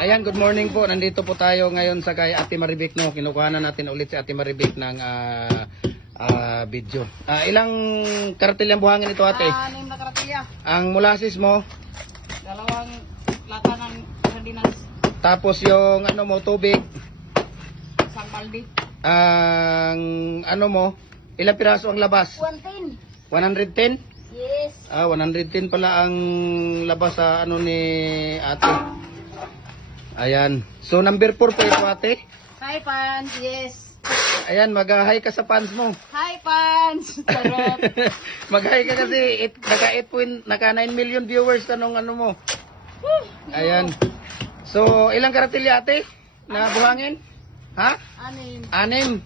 Ayan, good morning po. Nandito po tayo ngayon sa kay Ate Maribik, no. Kinukuhanan natin ulit si Ate Maribik ng video. Ilang karatilyang buhangin ito, Ate? 6 na karatilya. Ang molasses mo, 2 lata ng sardinas. tapos yung ano mo, tubig, Isang balde. ang ano mo, ilang piraso ang labas? 110. 110? Yes. 110 pala ang labas sa ano ni Ate. Ayan. So number 4 po ito, Ate. Hi, Pans. Yes. Ayan, mag-hi ka sa fans mo. Hi, Pans. Sarap. Mag-hi ka kasi naka 9 million viewers ka nung ano mo. Ayan. So, ilang karatilya, Ate? Na buhangin? Ha? 6. 6.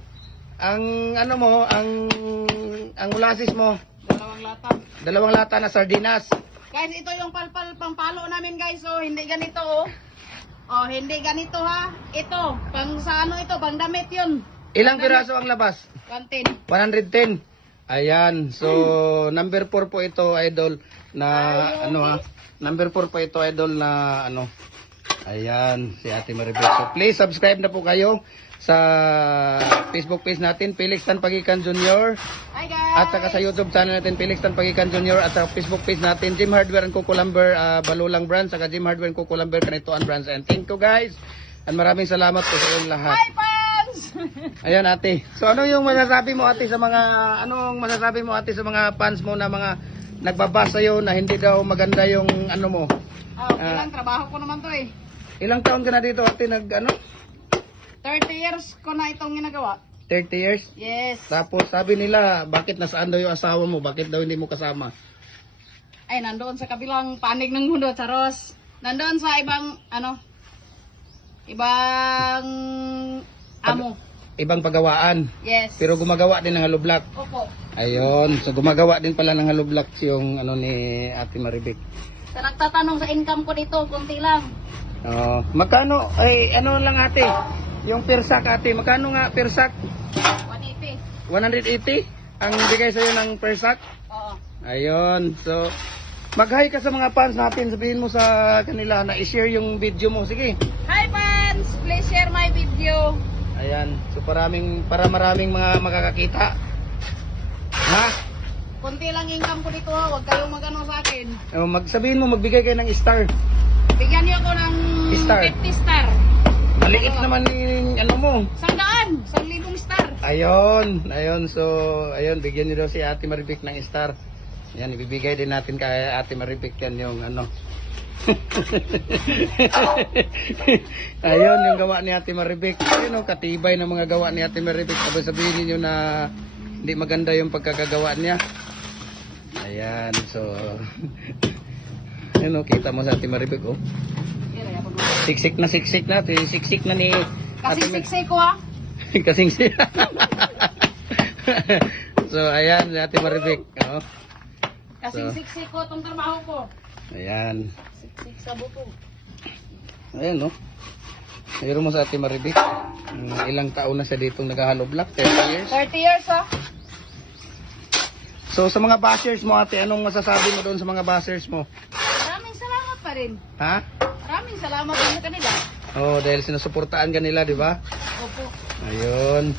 Ang ano mo, ang molasses mo, 2 lata. 2 lata na sardinas. Guys, ito yung pangpalo namin, guys. So, hindi ganito, oh. Oh, hindi ganito, ha. Ito, pang sa ano ito, pang damit yun. Ilang piraso ang labas? 110. 110. Ayan. So, number 4 po ito, idol, na ano ha. Number 4 po ito, idol, na ano. Ayan, si Ate Maribik. So, please subscribe na po kayo sa Facebook page natin, Felix Tan Pagikan Jr. Hi, guys. At saka sa YouTube channel natin, Felix Tan Pagikan Jr. At sa Facebook page natin, Jim Hardware and Coco Lumber, Balulang Branch, saka Jim Hardware and Coco Lumber, Kanituan Branch. And thank you, guys. And maraming salamat po sa inyong lahat. Hi, Pans. Ayan, Ate. So ano yung masasabi mo, Ate, sa mga fans mo na mga nagbabasa yun na hindi daw maganda yung ano mo? Okay lang, trabaho ko naman to eh. Ilang taon ka na dito, Ate, 30 years ko na itong ginagawa. 30 years? Yes. Tapos sabi nila, bakit nasaan daw yung asawa mo? Bakit daw hindi mo kasama? Ay, nandoon sa kabilang panig ng mundo, Charos. Nandoon sa ibang, ibang amo. Ibang pagawaan. Yes. Pero gumagawa din ng haloblak. Opo. Ayun. So gumagawa din pala ng haloblak yung ano ni Ate Maribik. Sa nagtatanong sa income ko dito, kunti lang. Magkano? Ay, ano lang, Ate? Yung per sack, Ate. Magkano nga per sack? 180. 180 ang bigay sa'yo ng per sack. Oo. Ayun. So, mag-hi ka sa mga fans natin. Sabihin mo sa kanila na i-share yung video mo. Sige. Hi, fans! Please share my video. Ayan. So, para maraming mga makakakita. Ha? Kunti lang income ko dito, ha. Huwag kayong magano sa akin. Sabihin mo, magbigay kayo ng star. Bigyan niyo ako ng Star. 50 star. Maliit naman yung ano mo. 100. 1,000 star. Ayun. Ayun. So, ayun. Bigyan niyo daw si Ate Maribik ng star. Yan, ibibigay din natin kay Ate Maribik yan yung ano. Ayun, yung gawa ni Ate Maribik. Ayun, katibay ng mga gawa ni Ate Maribik. Sabihin niyo na hindi maganda yung pagkakagawa niya. Ayan, so ayun, kita mo sa Ate Maribik, oh. Siksik na ni Kasi siksik ko, ha. kasing So ayan, Ate Maribik, oh. Kasi siksik ko itong trabaho ko. Ayan. Siksik sa buto. Ayan, no. Mayroon mo sa Ate Maribik. Ilang taon na siya ditong naghahaloblak? 30 years? 30 years, ha. So sa mga bashers mo, Ate, anong masasabi mo doon sa mga bashers mo? Maraming salamat pa rin. Ha? Maraming salamat din sa kanila. Oh, dahil sinusuportaan ka nila, di ba? Opo. Ayun.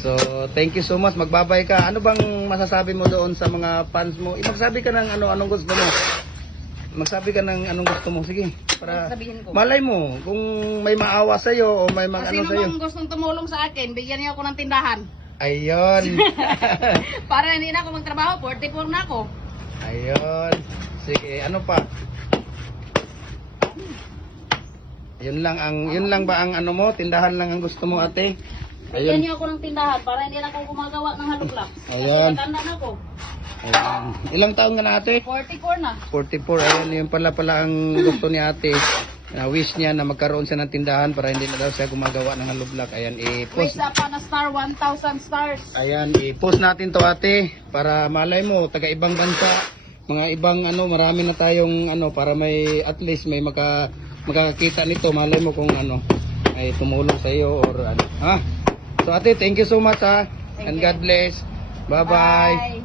So, thank you so much. Magbabay ka. Ano bang masasabi mo doon sa mga fans mo? Magsabi ka ng anong gusto mo. Magsabi ka ng anong gusto mo. Sige. Para Sabihin ko. malay mo kung may maawa sa iyo o may Sino sa iyo. bang gustong tumulong sa akin, bigyan niyo ako ng tindahan. Ayun. Para hindi na ako magtrabaho, 44 na ako. Ayun. Sige, ano pa? Yun lang ba ang ano mo? Tindahan lang ang gusto mo, Ate? Bigyan niyo ako ng tindahan para hindi na ako gumagawa ng haloblak. Ayan. Kasi matanda na ako. Ayun. Ilang taon ka na, Ate? 44 na. 44. Ayun, yun pala ang gusto ni Ate. Wish niya na magkaroon siya ng tindahan para hindi na daw siya gumagawa ng haloblak. Ayan, i-post. Wish pa na star, 1,000 stars. Ayan, i-post natin to, Ate, para malay mo, taga ibang bansa, mga ibang marami na tayong para may at least may makakakita nito, malay mo kung ay tumulong sa iyo or ha. So, Ate, thank you so much, ha. And God bless. Bye-bye. Bye.